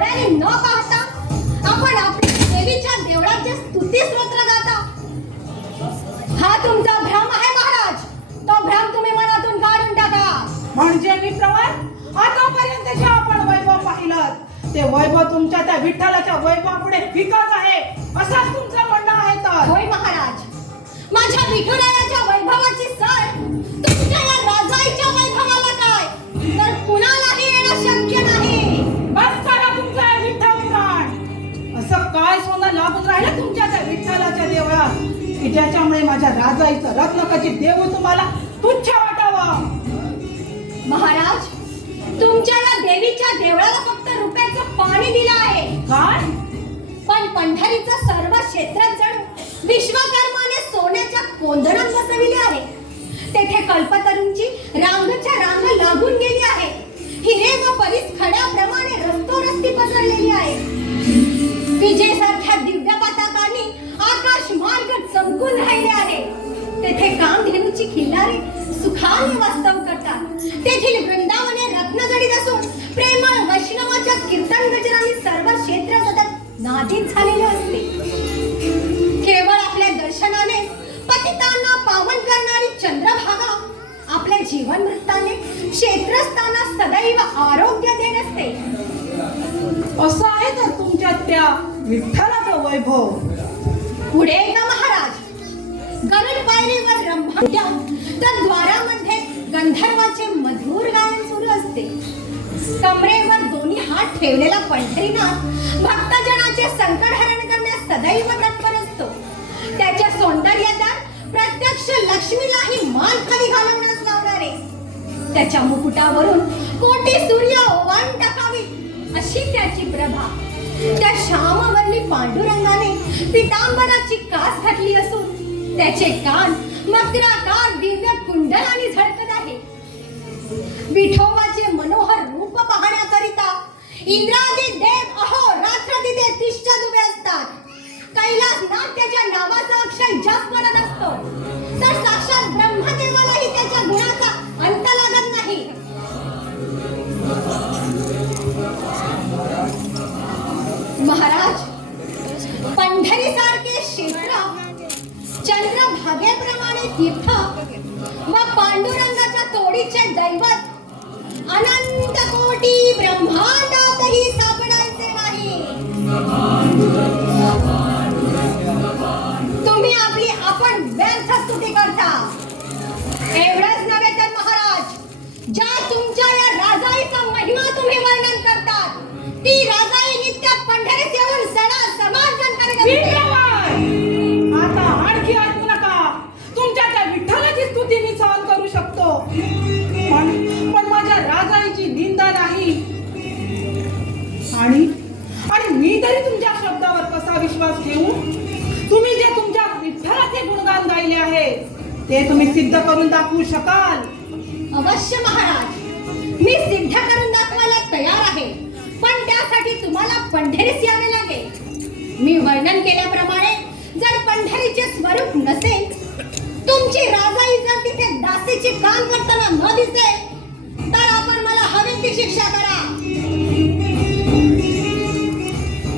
डोळ्याने न पाहता आपण आपल्या देवीच्या देवळाचे स्तुती स्तोत्र गाता. हा तुमचा भ्रम आहे महाराज. तो भ्रम तुम्ही मनातून काढून टाका. म्हणजे मी प्रवास आतापर्यंत जे आपण वैभव पाहिलं ते वैभव तुमच्या त्या विठ्ठलाच्या वैभवापुढे फिकच आहे असंच तुमचं म्हणणं आहे. तर होय महाराज, माझ्या विठुरायाच्या वैभवाची सर तुमच्या या राजाईच्या वैभवाला काय तर कुणालाही येणं शक्य नाही. बस करा तुमचा हे विठ्ठल पुराण. असं काय सोनं लागून राहिलं तुमच्या त्या विठ्ठलाच्या देवळात की ज्याच्यामुळे माझ्या राजाईचं रत्नकाची देव तुम्हाला तुच्छ वाटावं. महाराज, तुमच्या या देवीच्या देवळाला फक्त रुपयाचं पाणी दिलं आहे. काय? पण पंढरीचं सर्व क्षेत्र जणू विश्वकर्माने सोन्याच्या कोंदणात बसविले आहे. तेथे कल्पतरूंची रांगच्या रांग लागून गेली आहे. हिरे व परीस खड्याप्रमाणे रस्तोरस्ती पसरलेली आहे. विजेसारख्या दिव्य पताकांनी आकाश मार्ग चमकून राहिले आहे. तेथे कामधेनूची खिल्लारे सुखाने वास्तव करतात. तेथील वृंदावने रत्नजडीत असून प्रेमळ वैष्णवाच्या कीर्तन गजरांनी सर्व क्षेत्र सतत नादित झालेले असते. केवळ आपल्या दर्शनाने पतितांना पावन करणारी चंद्रभागा आपल्या जीवन वृत्ताने क्षेत्रस्थांना सदैव आरोग्य देत असते. असं आहे तर तुमच्या त्या विठ्ठलाचं वैभव. पुढे का महाराज, गरुड पायरीवर रंभाट्या तर द्वारामध्ये गंधर्वाचे मधुर गायन सुरू असते. कमरेवर दोन्ही हात ठेवलेला पंढरीनाथ भक्तजनाचे संकटहरण करण्यास सदैव तत्पर असतो. त्याच्या सौंदर्यात प्रत्यक्ष लक्ष्मीलाही मान खाली घालवण्यास लावणारे. त्याच्या मुकुटावरून कोटी सूर्य ओवाळून टाकावी अशी त्याची प्रभा. त्या श्यामवर्णी पांडुरंगाने पितांबराची कास घातली असून त्याचे कान मकराकार दिव्य कुंडलाने झळकत आहे. विठोबाचे मनोहर रूप पाहण्याकरिता इंद्रादी देव अहो रात्र तिथे तिष्ठत उभे असतात. कैलासनाथ त्याच्या नावाचा अक्षय जप करत असतो तर साक्षात ब्रह्मदेवालाही त्याच्या गुणाचा अंत लागत नाही. महाराज, पंढरी सारखे क्षेत्र चंद्रभागेप्रमाणे तीर्थ व पांडुरंगाच्या तोडीचे दैवत अनंत कोटी ब्रह्मांडातही सापडायचे नाही. तुम्ही आपली आपण व्यर्थ स्तुती करता. एवढंच नव्हे तर महाराज, ज्या तुमच्या या राजाईचा महिमा तुम्ही वर्णन करतात ती राजाई नित्य पंढरीत येऊन सणा समार्पण करीत असते. आता आणखी ऐकू नका. तुमच्या त्या विठ्ठलाची स्तुती मी सहन करू शकतो पण माझ्या राजाईची निंदा नाही. आणि मी तरी तुमच्या शब्दावर कसा विश्वास ठेवू? तुम्ही जे तुमच्या विठ्ठलाचे गुणगान गायले आहे ते तुम्ही सिद्ध करून दाखवू शकाल? अवश्य महाराज, मी सिद्ध करून दाखवायला तयार आहे. पण त्यासाठी तुम्हाला पंढरीस यावे लागेल. मी वर्णन केल्याप्रमाणे जर पंढरीचे स्वरूप नसेल, तुमची राजाई जर तिथे दासीचे काम करताना न दिसेल तर आपण मला हवी ती शिक्षा करा.